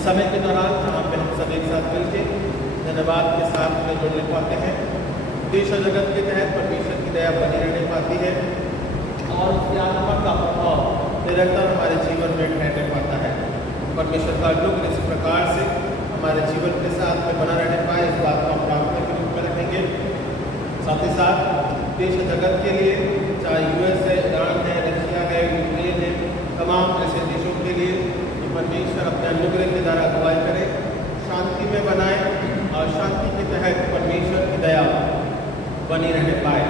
इस समय के दौरान जहाँ पे हम सब एक साथ मिलकर धन्यवाद के साथ में जुड़ने पाते हैं, देश और जगत के तहत परमेश्वर की दया बनी रहने पाती है और उसकी आत्मा का प्रभाव निरंतर हमारे जीवन में ठहरने पाता है। परमेश्वर का अनुग्रह इस प्रकार से हमारे जीवन के साथ में बना रहने पाए, इस बात को हम प्रार्थना के रूप में रखेंगे। साथ ही साथ देश और जगत के लिए, चाहे यूएस है, ईरान है, रशिया है, यूक्रेन है, तमाम ऐसे देशों के लिए परमेश्वर अपने अनुग्रह के द्वारा अगुवाई करे, शांति में बनाए और शांति के तहत परमेश्वर की दया बनी रहने पाए।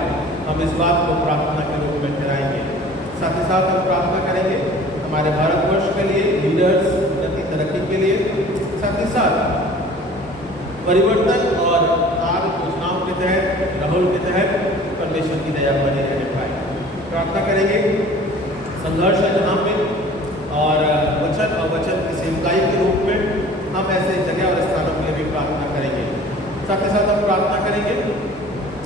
हम इस बात को प्रार्थना के रूप में ठहराएंगे। साथ ही साथ हम प्रार्थना करेंगे हमारे भारतवर्ष के लिए, लीडर्स, उन्नति तरक्की के लिए, साथ ही साथ परिवर्तन और कार्य योजनाओं के तहत, राहुल के तहत परमेश्वर की दया बनी रहने पाए। प्रार्थना करेंगे संघर्ष है जहाँ पे, और वचन और वचन की सेवकाई के रूप में हम ऐसे जगह और स्थानों के लिए भी प्रार्थना करेंगे। साथ ही साथ हम प्रार्थना करेंगे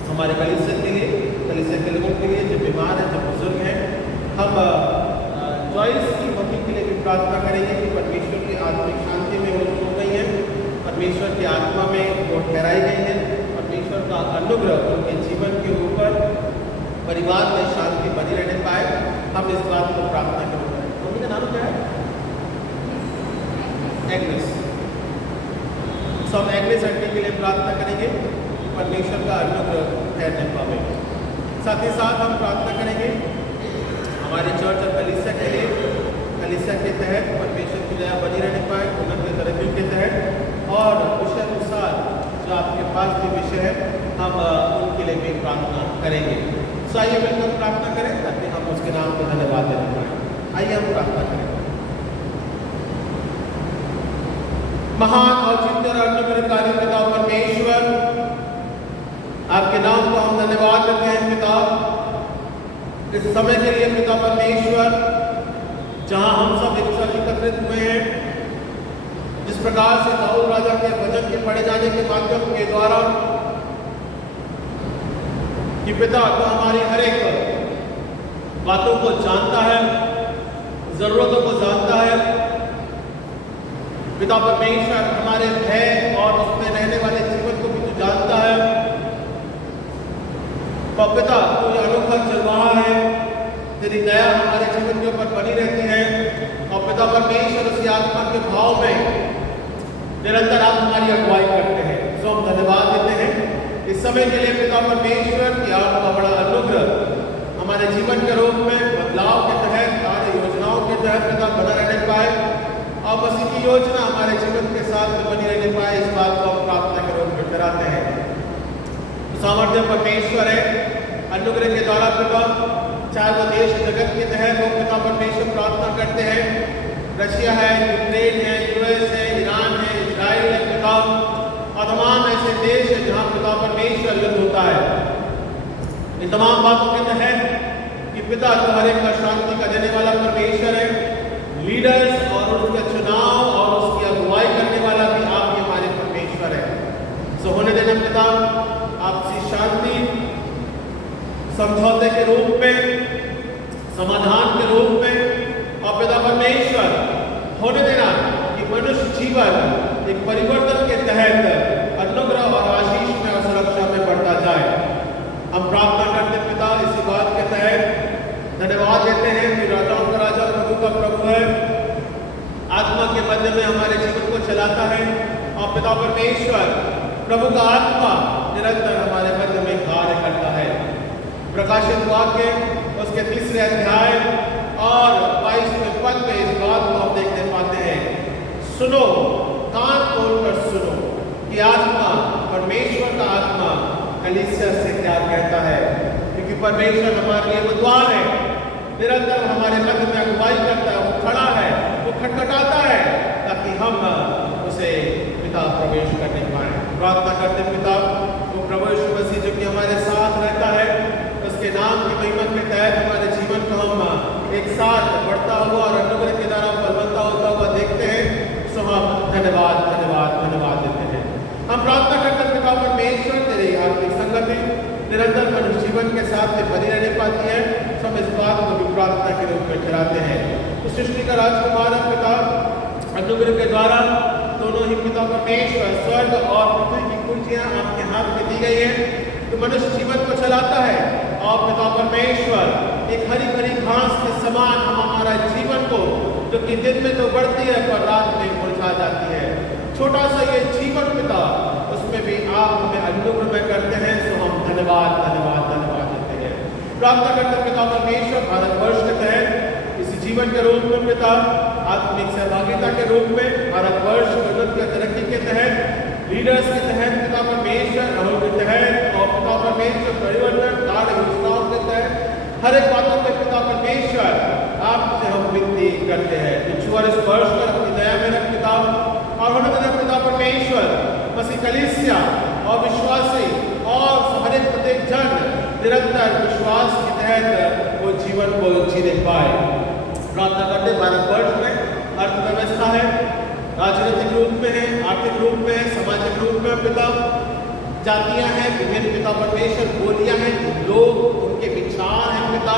हमारे कलीसिया के लिए, कलीसिया के लोगों के लिए जो बीमार हैं, जो बुजुर्ग हैं। हम चॉइस की मौके के लिए भी प्रार्थना करेंगे कि परमेश्वर की आत्मिक शांति में वो हो गई है, परमेश्वर की आत्मा में वो ठहराई गई है, परमेश्वर का अनुग्रह उनके जीवन के ऊपर, परिवार में शांति बनी रहने पाए। हम इस बात को प्रार्थना करेंगे। मम्मी का नाम क्या है? एग्नेस। हम एग्नेस आंटी के लिए प्रार्थना करेंगे कि परमेश्वर का अनुग्रह ठहरने पावे। साथ ही साथ हम प्रार्थना करेंगे हमारे चर्च और कलीसिया के लिए, कलीसिया के तहत परमेश्वर की दया बनी रहने पाए, उन्नति तरक्की के तहत, और विषय अनुसार जो आपके पास भी विषय है हम उनके लिए भी प्रार्थना करेंगे। तो आइए मिलकर प्रार्थना करें ताकि हम उसके नाम को धन्यवाद देने पाएँ। आइए हम प्रार्थना करें। महान औचित्य और अनुग्रहकारी पिता परमेश्वर, आपके नाम को हम धन्यवाद देते हैं पिता, इस समय के लिए पिता परमेश्वर, जहां हम सब एक साथ एकत्रित हुए हैं। जिस प्रकार से दाऊद राजा के वचन के पढ़े जाने के माध्यम के द्वारा कि पिता तो हमारी हर एक बातों को जानता है, जरूरतों को जानता है। पिता परमेश्वर हमारे भय और उसमें रहने वाले जीवन को भी तू जानता है। तो पिता तू ये अनोखा चल रहा है, तेरी दया हमारे जीवन के ऊपर बनी रहती है। और पिता परमेश्वर उसी आत्मा के भाव में निरंतर आप हमारी अगुवाई करते हैं, सो हम धन्यवाद देते हैं इस समय के लिए पिता परमेश्वर कि आपका बड़ा अनुग्रह हमारे जीवन के रूप में बदलाव के तहत, कार्य योजनाओं के तहत पिता बना रहने पाए, और मसीह की योजना हमारे जीवन के साथ में बनी रहने पाए। इस बात को हम प्रार्थना के रूप में कराते हैं। सामर्थ्य परमेश्वर है, अनुग्रह के द्वारा पिता, चाहे वो देश जगत के तहत वो पिता परमेश्वर प्रार्थना करते हैं, रशिया है, यूक्रेन है, यूएस है, ईरान है, इजराइल है पिता, और तमाम ऐसे देश है जहाँ पिता परमेश्वर युद्ध होता है। इन तमाम बातों के तहत कि पिता तो हर एक का शांति का देने वाला परमेश्वर है, लीडर्स और उसका चुनाव और उसकी अगुवाई करने वाला भी आप ही हमारे परमेश्वर है। सो होने देना पिता, आपसी शांति समझौते के रूप में, समाधान के रूप में, और पिता परमेश्वर होने देना कि मनुष्य जीवन एक परिवर्तन के तहत अनुग्रह और आशीष में और सुरक्षा में बढ़ता जाए। हम प्रार्थना करते पिता इसी बात के तहत धन्यवाद देते हैं कि राजाओं का राजा, प्रभु का प्रभु है, आत्मा के मध्य में हमारे जीवन को चलाता है। और पिता परमेश्वर प्रभु का आत्मा निरंतर हमारे मध्य में कार्य करता है। प्रकाशित वाक्य उसके 3 अध्याय और 22वें पद में इस बात को हम देखने पाते हैं, सुनो, कान खोलकर सुनो कि आत्मा, परमेश्वर का आत्मा कलीसिया से क्या कहता है, क्योंकि परमेश्वर हमारे लिए वो द्वार है, निरंतर हमारे मध्य में अगुवाई करता है, वो खड़ा है, वो खटखटाता है ताकि हम उसे पिता प्रवेश करने पाए। प्रार्थना करते पिता, वो प्रभु यीशु मसीह जो कि हमारे साथ रहता है, उसके नाम की महिमा के तहत हमारे जीवन को हम एक साथ बढ़ता हुआ और अनुग्रह के द्वारा बलवंता होता हुआ देखते हैं। सो हम धन्यवाद धन्यवाद धन्यवाद देते हैं। हम प्रार्थना करते पिता परमेश्वर, तेरी आत्मिक संगति निरंतर मनुष्य जीवन के साथ में बनी रहने पाती है। सो हम इस बात को भी प्रार्थना के रूप में ठहराते हैं। तो सृष्टि का राजकुमार पिता अनुग्रह के द्वारा परमेश्वर स्वर्ग और पृथ्वी की कुंजियां आपके हाथ में दी गई है, तो मनुष्य जीवन को चलाता है। और पिता परमेश्वर एक हरी भरी घास के समान हम हमारा जीवन को, जो कि दिन में तो बढ़ती है पर रात में मुरझा जाती है, छोटा सा ये जीवन पिता, उसमें भी आप हमें अनुग्रह करते हैं। सो हम धन्यवाद धन्यवाद धन्यवाद देते हैं। प्रार्थना करते पिता परमेश्वर भारतवर्ष के तहत इस जीवन के रूप में पिता, आत्मिक सहभागिता के रूप में भारतवर्ष उन्नति तरक्की के तहत, लीडर्स के तहत पिता परमेश्वर, राहुल के तहत और पिता परमेश्वर परिवर्तन कार्य योजनाओं के तहत हर एक बातों पे पिता परमेश्वर आपसे हम विनती करते हैं। ईश्वर स्पर्श कर अपनी दया में रख पिता, और उन्होंने पिता परमेश्वर मसीह कलीसिया और विश्वासी और हर एक प्रत्येक जन निरंतर विश्वास के तहत वो जीवन को जीने पाए। प्रार्थना करते भारतवर्ष में अर्थव्यवस्था है, राजनीतिक रूप में है, आर्थिक रूप में है, सामाजिक रूप में पिता, जातियां हैं, विभिन्न पिता परमेश्वर बोलियां हैं, लोग उनके विचार हैं पिता,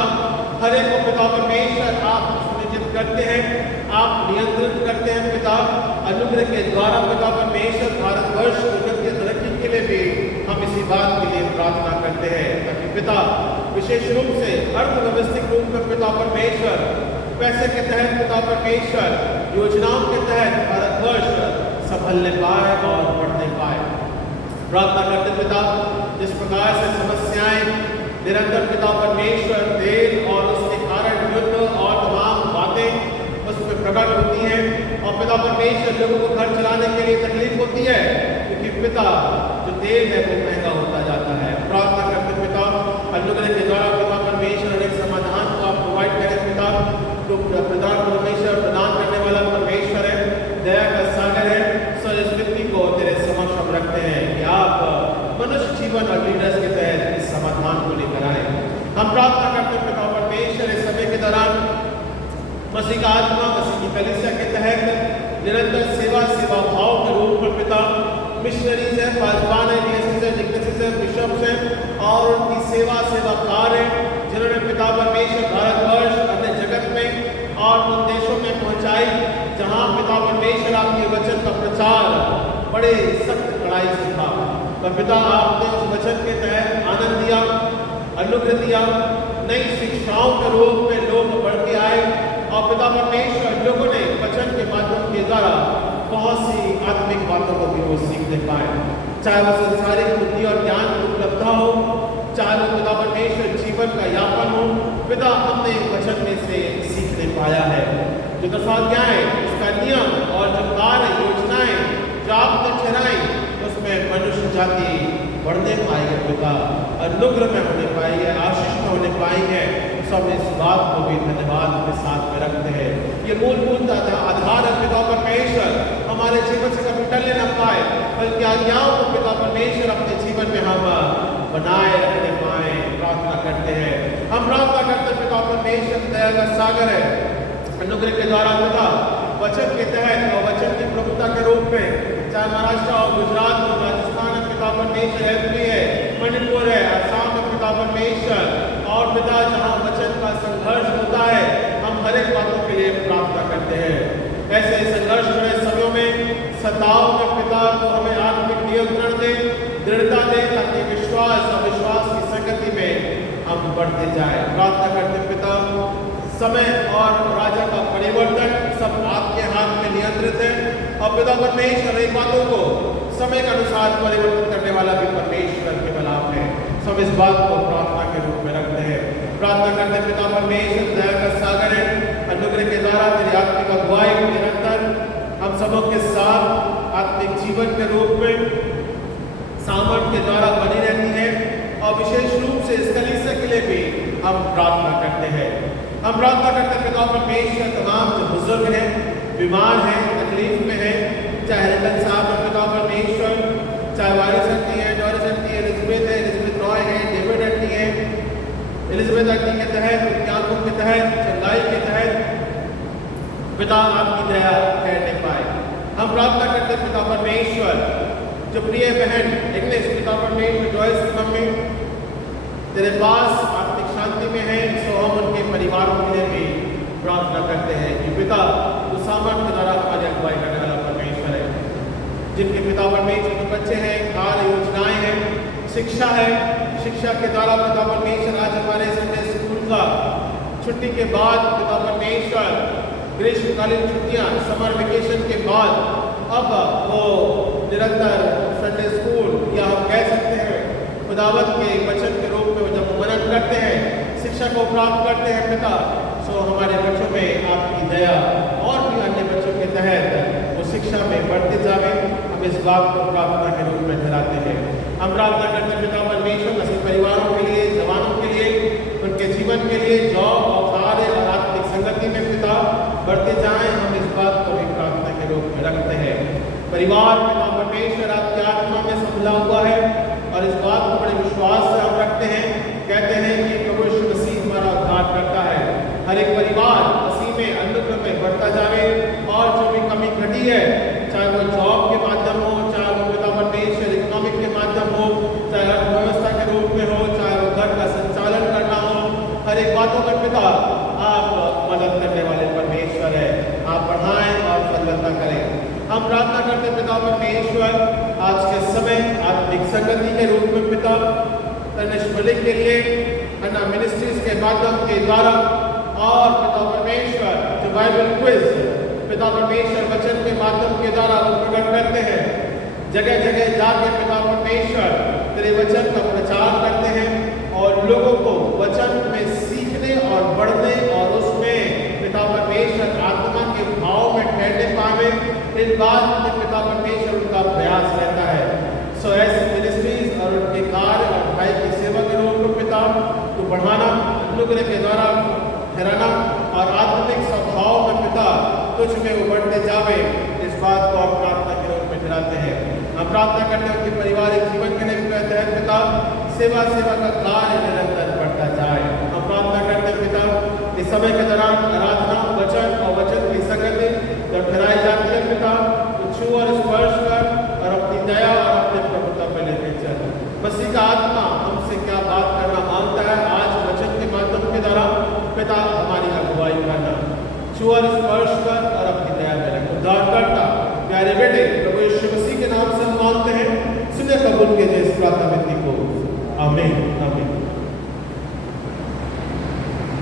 हर एक को पिता परमेश्वर आप सुनिश्चित करते हैं, आप नियंत्रित करते हैं पिता। अनुग्रह के द्वारा पिता परमेश्वर भारतवर्ष उन्नति तरक्की के लिए भी हम इसी बात के लिए प्रार्थना करते हैं, ताकि पिता विशेष रूप से अर्थव्यवस्थिक रूप में पिता परमेश्वर पैसे के तहत पिता परमेश्वर योजनाओं के तहत भारतवर्ष सफलने पाए और बढ़ने पाए। प्रार्थना करते पिता, जिस प्रकार से समस्याएं निरंतर पिता परमेश्वर तेल और उसके कारण युद्ध और तमाम बातें उसमें प्रकट होती हैं, और पिता परमेश्वर लोगों को घर चलाने के लिए तकलीफ होती है, क्योंकि पिता जो तेल है वो महंगा होता जाता है। प्रार्थना करते पिता, अनुग्रह के द्वारा पिता परमेश्वर एक समाधान को आप प्रोवाइड करें पिता, जो प्रधान परमेश्वर प्रदान करने वाला परमेश्वर है, दया का सागर है। सो इस व्यक्ति को तेरे समक्ष हम रखते हैं कि आप मनुष्य जीवन और लीडर्स के तहत इस समाधान को लेकर आए। हम प्रार्थना करते पिता परमेश्वर इस समय के दौरान मसीह का आत्मा मसीह की कलीसिया के तहत निरंतर सेवा भाव के रूप में पिता, मिशनरीज है, पासवान है, डीएसएस है, डिग्नेसिस है, बिशप्स हैं और उनकी सेवा कार्य जिन्होंने पिता परमेश्वर भारतवर्ष अन्य जगत में और उन देशों में पहुंचाई जहां पिता परमेश्वर आपके वचन का प्रचार बड़े सख्त कड़ाई से था। पर पिता आपने उस वचन के तहत आनंद दिया, अनुग्रह दिया, नई शिक्षाओं के रूप में लोग बढ़ते आए, और पिता परमेश्वर लोगों ने वचन के माध्यम के द्वारा बहुत सी आत्मिक बातों को भी वो सीखने पाए, चाहे वो संसारिक बुद्धि और ज्ञान की उपलब्धता हो, चाहे वो पिता परमेश्वर जीवन का यापन हो। पिता हमने वचन में से सीखने पाया है, जो 10 आज्ञाएं, उसका नियम और जो कार्य योजनाएं जो आपने चलाई, उसमें मनुष्य जाति बढ़ने पाई है पिता, अनुग्रह में होने पाई है, आशीष में होने पाई है। सब इस बात को भी धन्यवाद के साथ में रखते हैं। ये मूलभूत आधार है पिता परमेश्वर हमारे जीवन से कभी टलने न पाए, बल्कि आज्ञाओं को पिता परमेश्वर अपने जीवन में हम बनाए रखने पाए। प्रार्थना करते हैं, हम प्रार्थना करते पिता परमेश्वर दया का सागर है, अनुग्रह के द्वारा पिता वचन के तहत और वचन की प्रभुता के रूप में, चाहे महाराष्ट्र और गुजरात हो, राजस्थान में पिता परमेश्वर एमपी है, मणिपुर है, असम में पिता परमेश्वर, और पिता जहाँ वचन का संघर्ष होता है, हम हर एक बातों के लिए प्रार्थना करते हैं। ऐसे संघर्ष भरे समयों में, सताव में पिता को हमें आत्मिक नियंत्रण दे, दृढ़ता दे, ताकि विश्वास और विश्वास की संगति में हम बढ़ते जाए। प्रार्थना करते पिता, समय और राजा का परिवर्तन सब आपके हाथ में नियंत्रित है, और पिता परमेश्वर एक बातों को समय के अनुसार परिवर्तन करने वाला भी परमेश्वर केवल आप है। सब इस बात को प्रार्थना के रूप में रखते हैं। प्रार्थना करते पिता परमेश्वर दया का सागर है, अनुग्रह के द्वारा तेरी आत्मिक अगुवाई निरंतर हम सबों के साथ आत्मिक जीवन के रूप में सामर्थ्य के द्वारा बनी रहती है, और विशेष रूप से इस कलीसिया के लिए भी हम प्रार्थना करते हैं। हम प्रार्थना करते पिता परमेश्वर तमाम जो बुजुर्ग हैं, बीमार हैं, तकलीफ में हैं, चाहे रतन साहब है पिता परमेश्वर, चाहे वारिस आंटी है, डॉरिस आंटी है, एलिजबेथ रॉय है, डेविड आंटी है, एलिजबेथ आंटी के तहत, उनकी के तहत, चंगाई के तहत पिता आपकी दया ठहरने पाए। हम प्रार्थना करते पिता परमेश्वर जो प्रिय बहन इग्नेस पिता परमेश्वर जॉयस की मम्मी तेरे पास आत्मिक शांति में है, सो हम उनके परिवारों के लिए भी प्रार्थना करते हैं कि पिता तो सामर्थ्य के द्वारा हमारी अगुवाई करने वाला परमेश्वर है। जिनके पिता परमेश्वर के बच्चे हैं, कार्य योजनाएं हैं, शिक्षा है, शिक्षा के द्वारा पिता परमेश्वर आज हमारे संडे स्कूल का छुट्टी के बाद पिता परमेश्वर ग्रीष्मकालीन छुट्टियां समर वेकेशन के बाद अब वो निरंतर संडे स्कूल या हम कह सकते हैं खुदावत के वचन के रूप में जब मनन करते हैं, शिक्षा को प्राप्त करते हैं पिता, सो हमारे बच्चों में आपकी दया और भी अन्य बच्चों के तहत वो शिक्षा में बढ़ते जावे, हम इस बात को प्रार्थना के रूप में ठहराते हैं। हम प्रार्थना करते हैं पिता परमेश्वर ऐसे परिवारों के लिए, जवानों के लिए, उनके जीवन के लिए जॉब और कार्य और आत्मिक संगति में पिता बढ़ते जाएं, हम इस बात को भी प्रार्थना के रूप में रखते हैं। परिवार पिता परमेश्वर आपकी आत्मा में संभला हुआ है और इस बात को बड़े विश्वास से हम रखते हैं, कहते हैं कि प्रभु यीशु मसीह हमारा उद्धार करता है। हर एक परिवार मसीह में अनुग्रह में बढ़ता जावे और जो भी कमी घटी है, चाहे वो जॉब के माध्यम हो, चाहे वो पिता परमेश्वर इकोनॉमिक के माध्यम हो, चाहे अर्थव्यवस्था के रूप में हो, चाहे वो घर का संचालन करना हो, हर एक बातों में पिता आप मदद करने वाले परमेश्वर है, आप बढ़ाएं और फलवत्ता करें। हम प्रार्थना करते पिता परमेश्वर आज के समय आत्मिक संगति के रूप में पिता तनिष्मलिक के लिए अन्ना मिनिस्ट्रीज के माध्यम के द्वारा और पिता परमेश्वर जो बाइबल क्विज पिता परमेश्वर वचन के माध्यम के द्वारा वो प्रकट करते हैं, जगह जगह जाके पिता परमेश्वर तेरे वचन का प्रचार करते हैं और लोगों को वचन में सीखने और बढ़ने और उसमें पिता परमेश्वर आत्मा के भाव में ठहरने पावे, इस बात में पिता परमेश्वर उनका प्रयास रहता है। सो ऐसी मिनिस्ट्रीज और उनके कार्य और भाई की सेवा के रूप में पिता को बढ़ाना, अनुग्रह के द्वारा ठहराना और आत्मिक स्वभाव में पिता तुझ में उभरते जावे, इस बात को हम प्रार्थना के रूप में ठहराते हैं। हम प्रार्थना करते हैं कि पारिवारिक जीवन के लिए कहते हैं पिता सेवा का कार्य निरंतर बढ़ता जाए। हम प्रार्थना करते हैं पिता इस समय के दौरान आराधना वचन और वचन की संगति जब ठहराई जाती है पिता तो छू और स्पर्श कर और अपनी दया और अपने प्रभुता पर लेके चल। मसीह का आत्मा हमसे क्या बात करना मांगता है आज वचन के माध्यम के द्वारा पिता हमारी अगुवाई करना, छू और स्पर्श कर और अपनी दया में रख। उद्धारकर्ता प्यारे बेटे प्रभु यीशु मसीह के नाम से हम मांगते हैं, सुने कबूल कीजिए इस प्रार्थना विनती को, आमीन।